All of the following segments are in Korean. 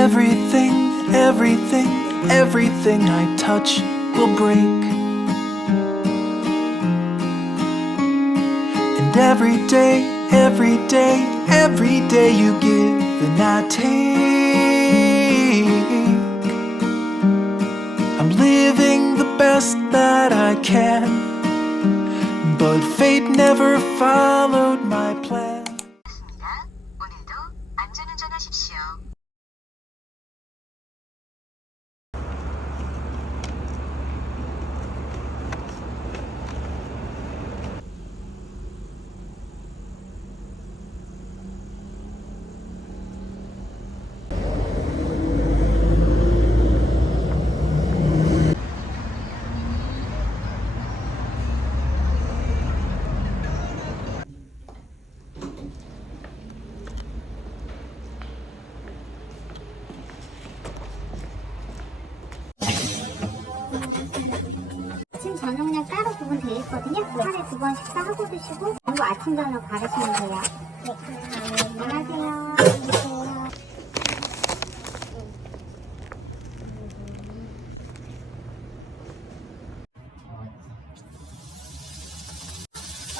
Everything, everything, everything I touch will break. And every day, every day, every day you give and I take. I'm living the best that I can, but fate never followed my plan. 오늘도 안전운전하십시오. 아침 저녁량 따로 구분되어 있거든요. 하루에 2번 식사하고 드시고 그리고 아침 저녁 바르시면 돼요. 네, 감사합니다. 안녕하세요.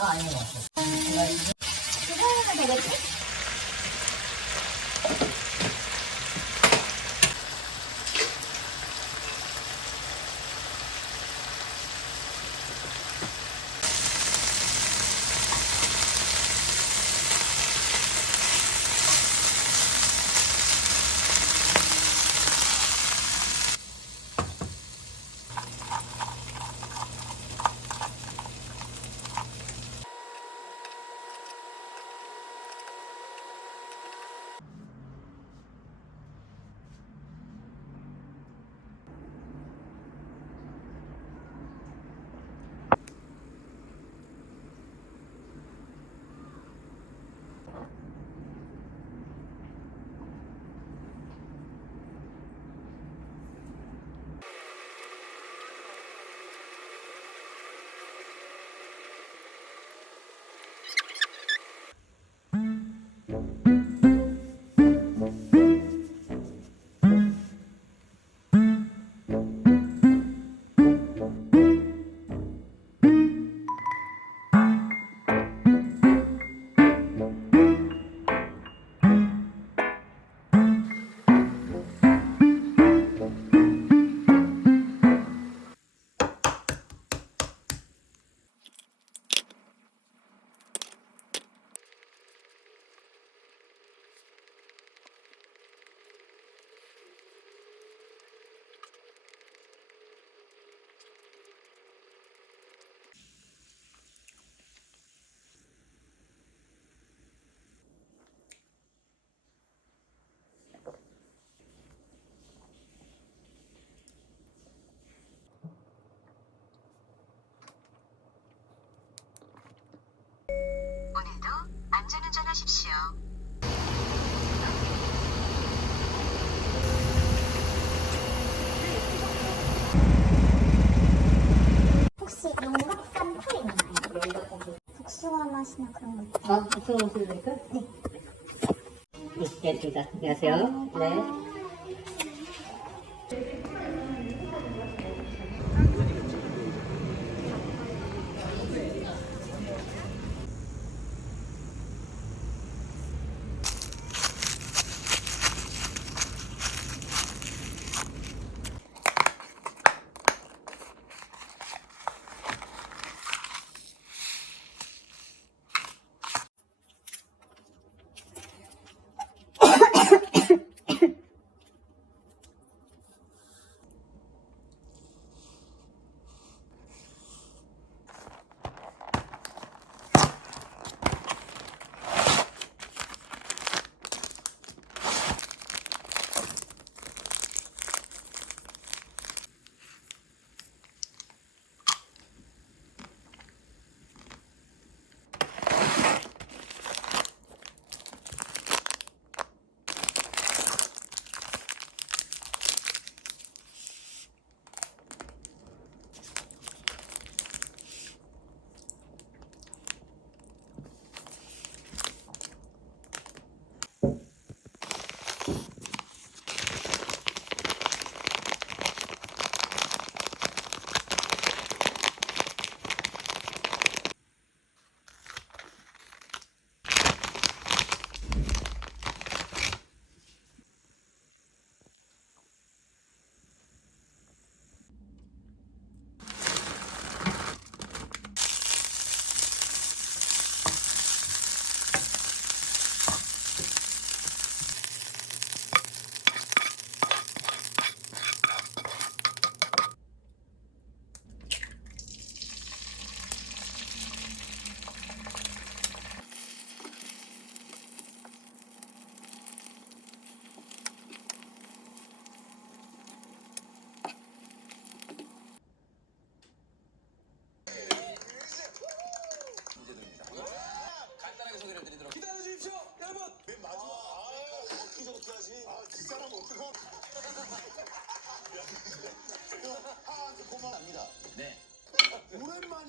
안녕하세요. 그거는 되겠지? 오늘도 안전운전하십시오. 혹시 용각산 풀 있나요? 복숭아 맛이나 그런 거 있나요? 아, 무슨 옷입니까? 네. 있겠습니다. 안녕하세요. 네.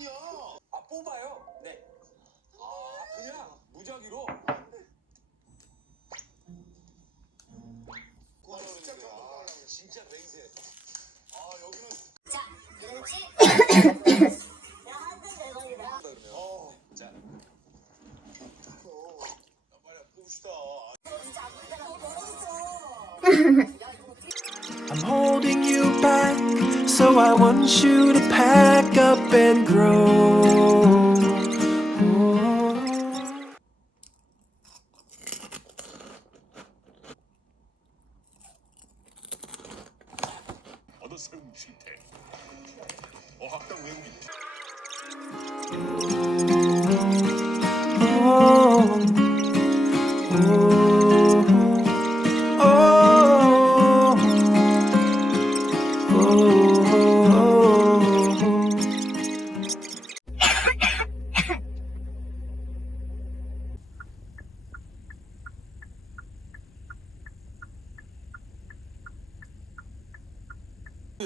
아니야. 아 뽑아요? 네. 아 그냥 무작위로. 진짜 깜빡하려고 진짜 맹세. 아 여기는. 자 그렇지. 자. 빨리 뽑읍시다. I'm holding you back, so I want you to pack up and grow. 얻어세움 실패. 어학당 외국인.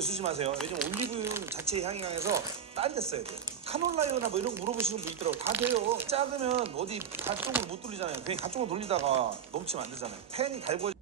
쓰지 마세요. 요즘 올리브유 자체 향이 강해서 딴 데 써야 돼요. 카놀라유나 뭐 이런 거 물어보시는 분 있더라고. 다 돼요. 작으면 어디 가쪽으로 못 돌리잖아요. 괜히 가쪽으로 돌리다가 넘치면 안 되잖아요. 팬이 달궈.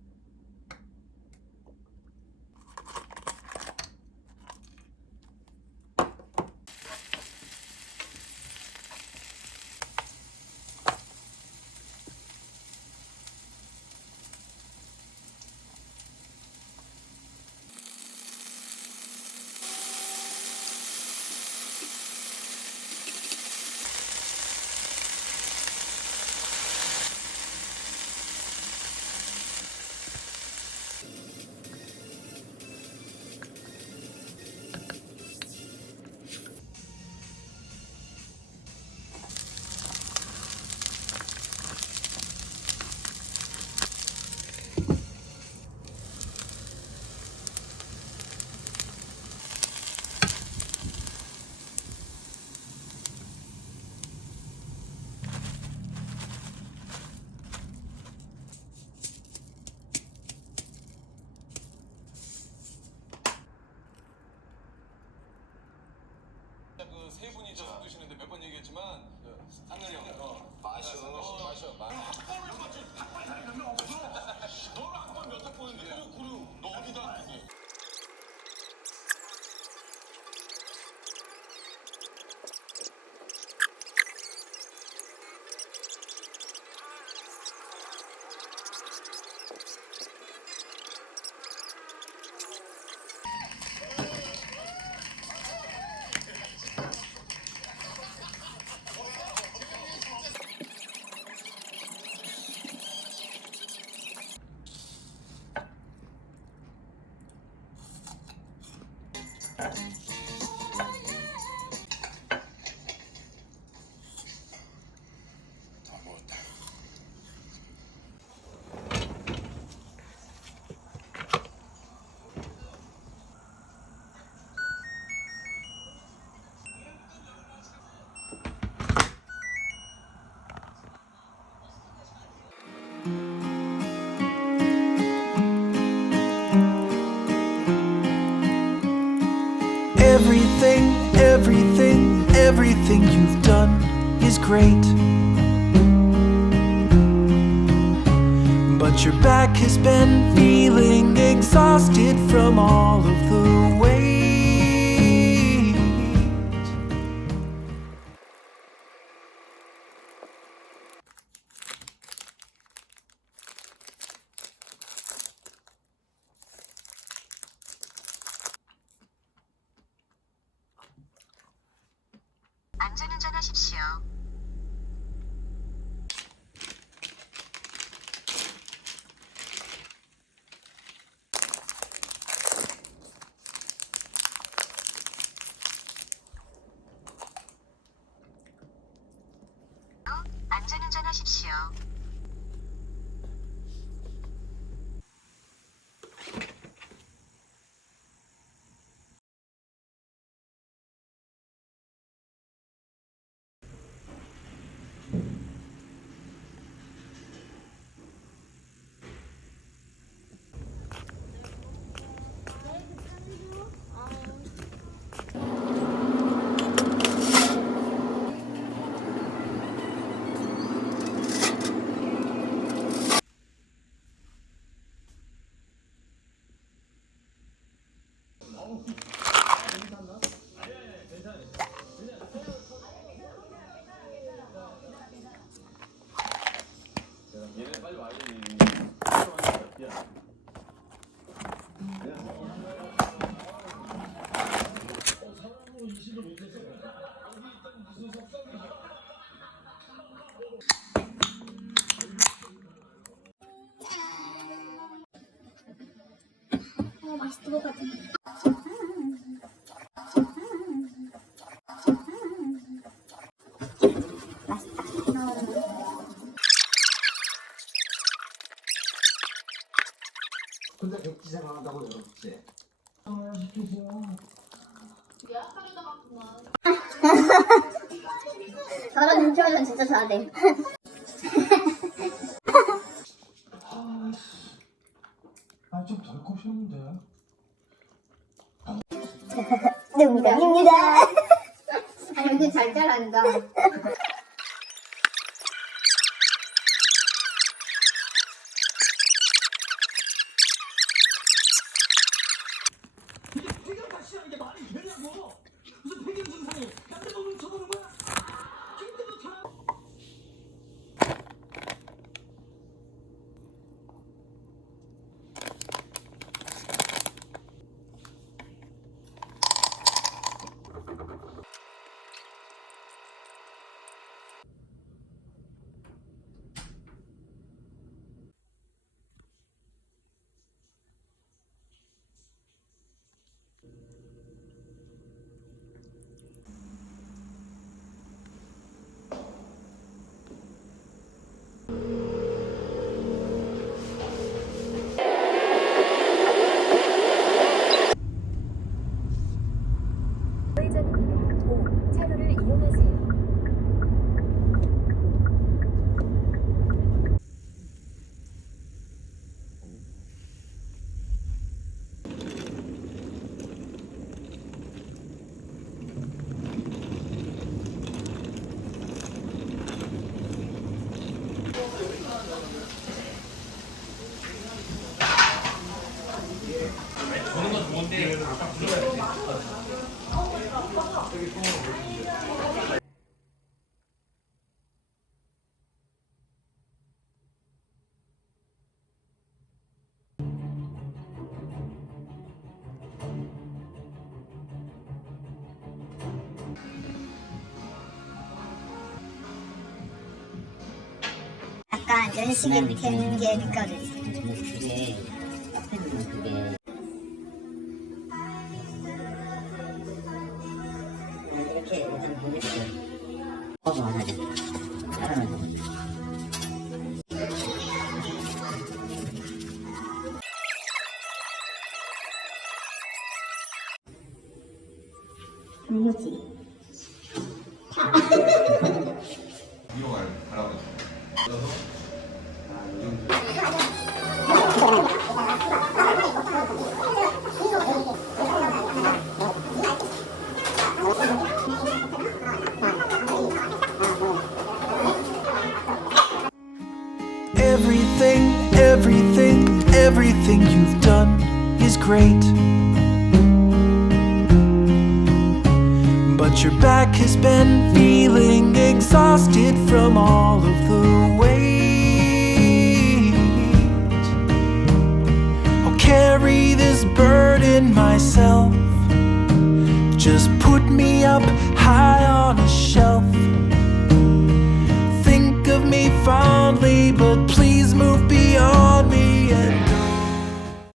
세 분이 저 드시는데 몇 번 얘기했지만 상렬이 형 마셔. 너는 한번 몇번 보는데 구류 너 어디다 두게? 다 먹었다. Everything you've done is great. But your back has been feeling exhausted from all of the weight. 안전운전하십시오. 안전운전하십시오. 근데 백지 생각한다고 열었지. 저런 눈치하면 진짜 잘해. 아좀 덜 컷이었는데. 농담입니다. 아, 여기 잘 자란다. 우회전입니다. 5. 차로를 이용하세요. 약간 연식이 되는 게 느껴지지. 그게 앞에는 그게 이렇게 일단 보냈어요. 안 하죠. 따라가죠. 음료지. 이용할 할아버지. Everything you've done is great. But your back has been feeling exhausted from all of the weight. I'll carry this burden myself. Just put me up high on a shelf. Think of me fondly, but please move beyond me.